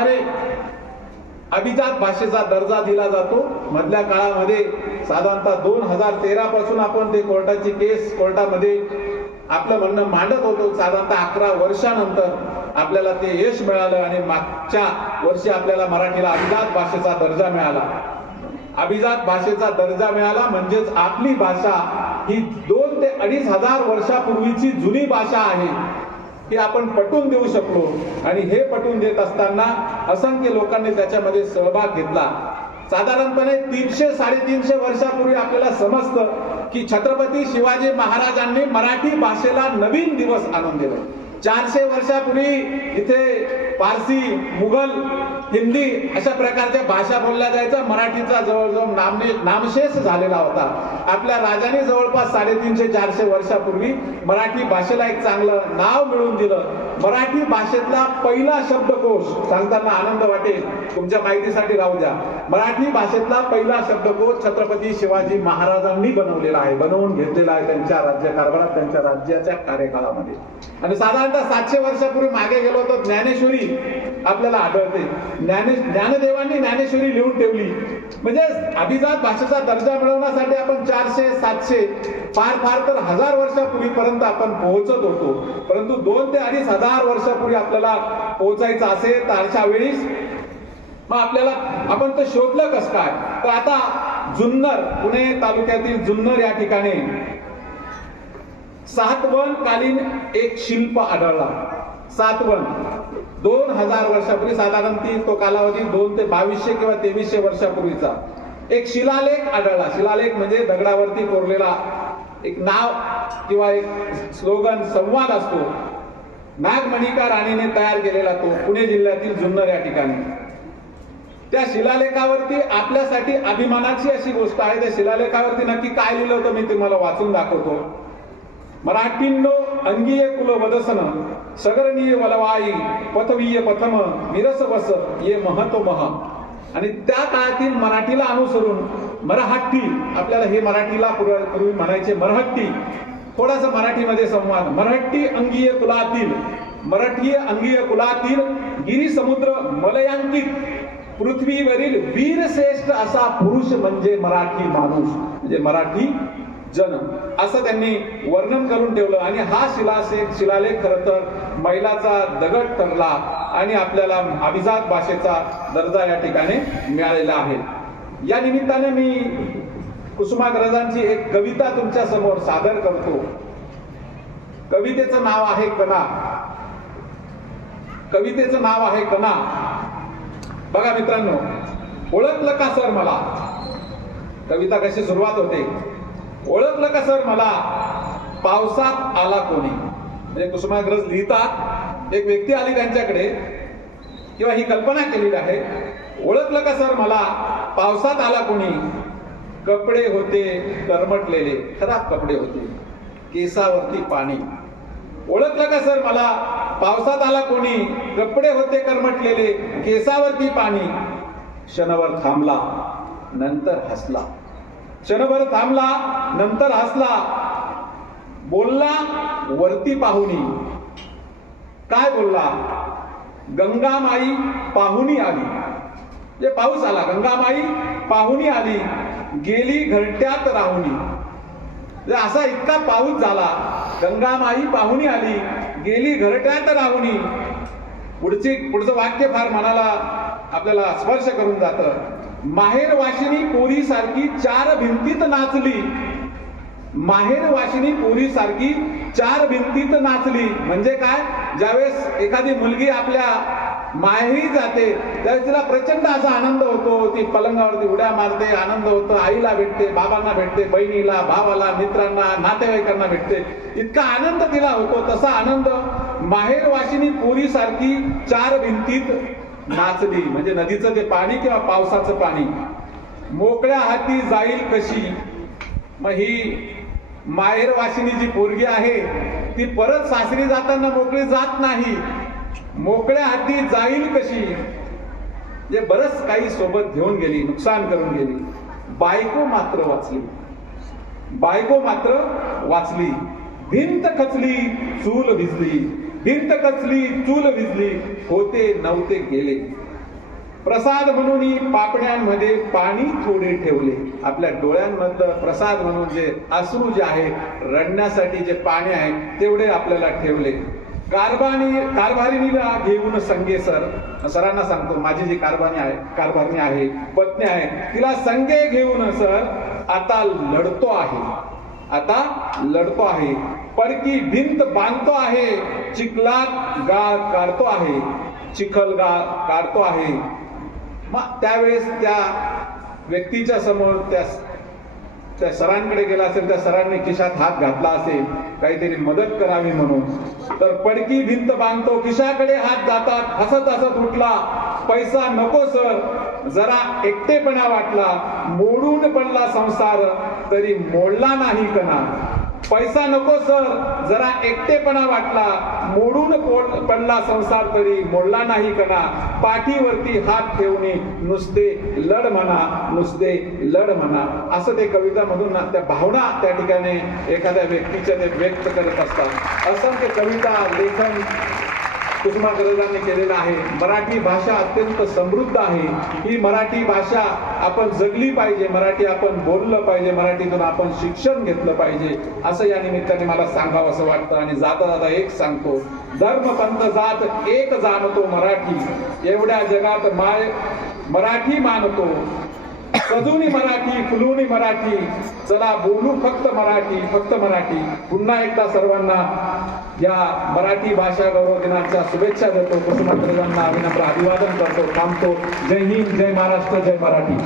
अरे अभिजात भाषेचा दर्जा दिला जातो. मधल्या काळामध्ये साधारणतः दोन हजार तेरा पासून आपण ते कोर्टाची केस कोर्टामध्ये आपलं म्हणणं मांडत होतो. साधारणतः अकरा वर्षानंतर आपल्याला ते यश मिळालं आणि मागच्या वर्षी आपल्याला मराठीला अभिजात भाषेचा दर्जा मिळाला. अभिजात भाषेचा दर्जा मिळाला म्हणजेच आपली भाषा ही दोन ते अडीच हजार वर्षापूर्वीची जुनी भाषा आहे. हे आपण पटवून देऊ शकलो. आणि हे पटवून देत असताना असंख्य लोकांनी त्याच्यामध्ये सहभाग घेतला. साधारणपणे तीनशे साडेतीनशे वर्षापूर्वी आपल्याला समजतं की छत्रपती शिवाजी महाराजांनी मराठी भाषेला नवीन दिवस आणून दिलं. चारशे वर्षापूर्वी इथे पारसी मुघल हिंदी अशा प्रकारच्या भाषा बोलल्या जायचा मराठीचा जवळजवळ नामने नामशेष झालेला होता. आपल्या राजाने जवळपास साडेतीनशे चारशे वर्षापूर्वी मराठी भाषेला एक चांगलं नाव मिळवून दिलं. मराठी भाषेतला पहिला शब्द शब्दकोश सांगताना आनंद वाटेल. तुमच्या माहितीसाठी राहू द्या. मराठी भाषेतला पहिला शब्दकोश छत्रपती शिवाजी महाराजांनी बनवलेला आहे. बनवून घेतलेला आहे त्यांच्या राज्यकारभारात त्यांच्या राज्याच्या कार्यकाळामध्ये. आणि साधारणतः सातशे वर्षापूर्वी मागे गेलो तर ज्ञानेश्वरी आपल्याला आढळते. ज्ञाने ज्ञानदेवांनी ज्ञानेश्वरी लिहून ठेवली. म्हणजे अभिजात भाषेचा दर्जा मिळवण्यासाठी आपण चारशे सातशे फार फार तर हजार वर्षापूर्वीपर्यंत आपण पोहोचत होतो. परंतु दोन ते अडीच हजार वर्षापूर्वी आपल्याला पोहोचायचं असेल तर अशा वेळीस मग आपल्याला आपण तर शोधलं कस काय? तर आता जुन्नर पुणे तालुक्यातील जुन्नर या ठिकाणी सातवन कालीन एक शिल्प आढळला. सातवन. दोन हजार वर्षापूर्वी साधारण ती तो कालावधी दोन ते बावीसशे किंवा तेवीसशे वर्षापूर्वीचा. एक शिलालेख आढळला. शिलालेख म्हणजे दगडावरती कोरलेला एक नाव किंवा एक स्लोगन संवाद असतो. नागमणिका राणीने तयार केलेला तो पुणे जिल्ह्यातील जुन्नर या ठिकाणी. त्या शिलालेखावरती आपल्यासाठी अभिमानाची अशी गोष्ट आहे. त्या शिलालेखावरती नक्की काय लिहिलं होतं मी तुम्हाला वाचून दाखवतो. मराठींनो अंगीय कुल वदसन सगरणीय वलवाई पथवीय पथम विरस वस ये महतो मह. आणि त्या काळातील मराठीला अनुसरून मराहट्टी आपल्याला हे मराठीला पूर्वी म्हणायचे मरहट्टी थोडासा मराठीमध्ये संवाद. मराठी अंगीय कुलातील मराठी अंगीय कुलातील गिरी समुद्र मलयांकित. पृथ्वीवरील वीरश्रेष्ठ असा पुरुष म्हणजे मराठी माणूस म्हणजे मराठी जन. असं त्यांनी वर्णन करून ठेवलं. आणि हा शिलालेख शिलालेख खर तर मैलाचा दगड ठरला आणि आपल्याला अभिजात भाषेचा दर्जा या ठिकाणी मिळालेला आहे. या निमित्ताने मी कुसुमाग्रजांची एक कविता तुमच्यासमोर सादर करतो. कवितेचं नाव आहे कणा कवितेचं नाव आहे कणा बघा मित्रांनो ओळखलं का सर मला? कविता कशी सुरुवात होते? ओळखलं का सर मला? पावसात आला कोणी? म्हणजे कुसुमाग्रज लिहितात एक व्यक्ती आली त्यांच्याकडे किंवा ही कल्पना केलेली आहे ओळखलं का सर मला? पावसात आला कोणी? कपडे होते करमटलेले खराब कपडे होते. केसावरती पाणी. ओळखलं का सर मला? पावसात आला कोणी? कपडे होते करमटलेले केसावरती पाणी. क्षणभर थांबला नंतर हसला. क्षणभर थांबला नंतर हसला. बोलला वरती पाहुणी. काय बोलला? गंगामाई पाहुणी आली. म्हणजे पाऊस आला गंगामाई पाहुणी आली. गेली घरट्यात राहुनी म्हणजे असा इतका पाऊस झाला. गंगामाई पाहुणी आली. गेली घरट्यात राहुनी पुढची पुढचं वाक्य फार मनाला आपल्याला स्पर्श करून जातं. माहेर वाशिनी पोरी सारखी चार भिंतीत नाचली. माहेर वाशिनी पोरी सारखी चार भिंतीत नाचली. म्हणजे काय? ज्यावेळेस एखादी मुलगी आपल्या माहेरी जाते. त्यावेळेस तिला प्रचंड असा आनंद होतो ती पलंगावरती उड्या मारते आनंद होतो आईला भेटते बाबांना भेटते बहिणीला भावाला मित्रांना नातेवाईकांना भेटते. इतका आनंद तिला होतो तसा आनंद माहेरवाशिनी पोरीसारखी सारखी चार भिंतीत नाचली. म्हणजे नदीचं ते पाणी किंवा पावसाचं पाणी मोकळ्या हाती जाईल कशी? मग ही माहेरवाशिनी जी पोरगी आहे ती परत सासरी जाताना मोकळी जात नाही. मोकळ्या हाती जाईल कशी? जे बरंच काही सोबत घेऊन गेली नुकसान करून गेली बायको मात्र वाचली. बायको मात्र वाचली. भिंत खचली चूल भिजली. भिंत खचली चूल भिजली. होते नव्हते गेले. प्रसाद म्हणून पापण्यांमध्ये पाणी थोडे ठेवले. आपल्या डोळ्यांमधलं प्रसाद म्हणून जे अश्रू जे आहे रडण्यासाठी जे पाणी आहे तेवढे आपल्याला ठेवले. कारभारी कारभारिणीला घेऊन संगे सर. सरांना सांगतो माझी जी कारभारी आहे कारभारणी आहे पत्नी आहे तिला संगे घेऊन सर आता लढतो आहे. आता लढतो आहे. पडकी भिंत बांधतो आहे चिखलात गाळ काढतो आहे चिखल गाळ काढतो आहे. मग त्यावेळेस त्या व्यक्तीच्या समोर त्या त्या सरांकडे गेला असेल त्या सरांनी खिशात हात घातला असेल काहीतरी मदत करावी म्हणून. तर पडकी भिंत बांधतो खिशाकडे हात जातात हसत हसत उठला पैसा नको सर. जरा एकटेपणा वाटला. मोडून पडला संसार. तरी मोडला नाही कणा पैसा नको सर. जरा एकटेपणा वाटला. मोडून पडला संसार तरी. मोडला नाही कणा पाठीवरती हात ठेवणे नुसते लढ म्हणा नुसते लढ म्हणा. असं ते कविता मधून त्या भावना त्या ठिकाणी एखाद्या व्यक्तीच्या ते व्यक्त करत असतात. असंख्य कविता लेखन कुसुमाग्रजांनी केलेलं आहे. मराठी भाषा अत्यंत समृद्ध आहे. ही मराठी भाषा आपण जगली पाहिजे मराठी आपण बोललं पाहिजे मराठीतून आपण शिक्षण घेतलं पाहिजे असं या निमित्ताने मला सांगावं असं वाटतं आणि जाता जाता एक सांगतो. धर्म पंथ जात एक जाणतो मराठी. एवढ्या जगात माय मराठी मानतो. सजूनी मराठी फुलूनी मराठी चला बोलू फक्त मराठी फक्त मराठी. पुन्हा एकदा सर्वांना या मराठी भाषा गौरव दिनाच्या शुभेच्छा देतो. कुसुमाग्रजांना विनम्र अभिवादन करतो. थांबतो. जय हिंद जय महाराष्ट्र जय मराठी.